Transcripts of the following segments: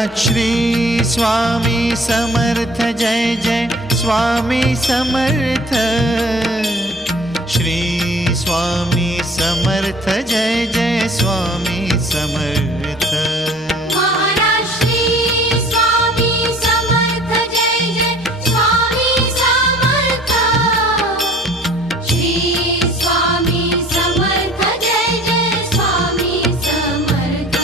Maharaj Shri Swami Samarth Jai Jai Swami Samarth. Shri Swami Samarth Jai Jai Swami Samarth. Maharaj Shri Swami Samarth Jai Jai Swami Samarth. Shri Swami Samarth Jai Jai Swami Samarth.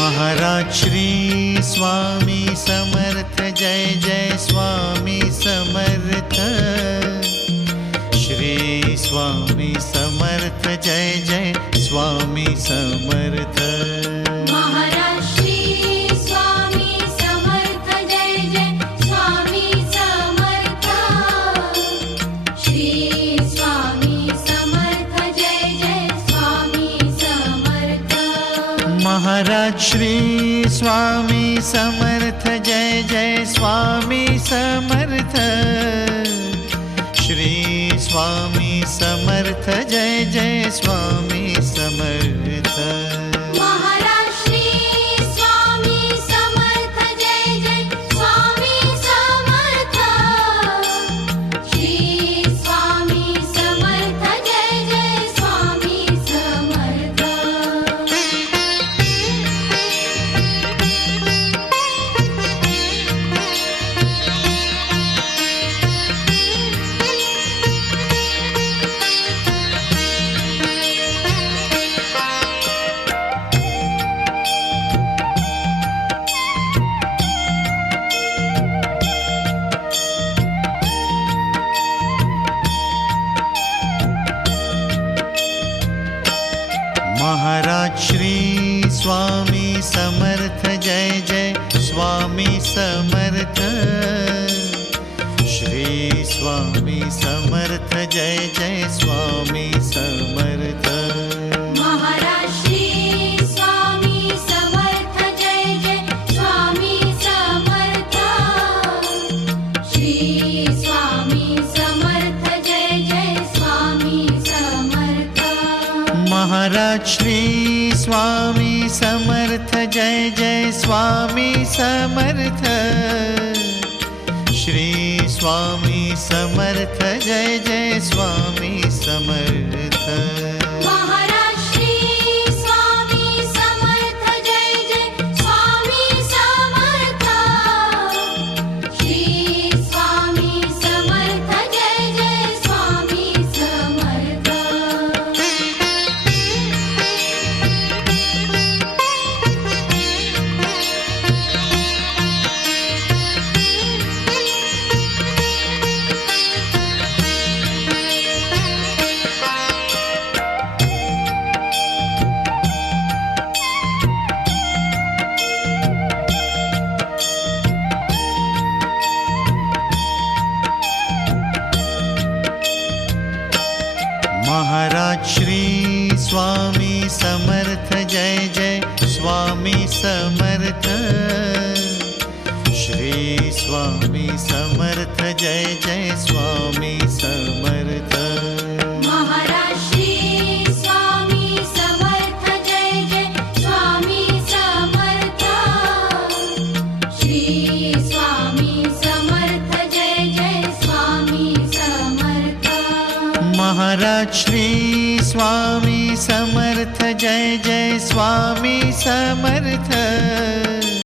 Maharaj Shri Swami Samarth Jai Jai Swami Samarth. Shri Swami Samarth Jai Jai Swami Samarth. Maharaj Shri Swami Samarth Jai Jai Swami Samarth. Shri Swami Samarth Jai Jai Swami Samarth. Maharaj Shri Swami Samarth Jai Jai Swami Samarth. Shri Swami Samarth Jai Jai Swami Samarth. Maharaj Shri Swami Samarth Jai Jai Swami Samarth. Shri Swami Samarth Jai Jai Swami Samarth. Maharaj Shri Swami Samarth Jai Jai Swami Samarth. Shri Swami Samarth Jai Jai Swami Samarth. Maharaj Shri Swami Samarth Jai Jai Swami Samarth. Shri Swami Samarth Jai Jai Swami Samarth. Maharaj Shri Swami Samarth Jai Jai Swami Samarth. Shri Swami Samarth Jai Jai Swami Samarth. Maharaj Shri Swami Samarth Jai Jai Swami Samarth. Shri Swami Samarth Jai Jai Swami Samarth. Maharaj Shri Swami Samarth Jai Jai Swami Samarth. Shri Swami Samarth Jai Jai Swami Samarth. Maharaj Shri Swami Samarth Jai Jai Swami Samarth. Shri Swami Samarth Jai Jai Swami Samarth. Maharaj Shri Swami Samarth Jai Jai Swami Samarth.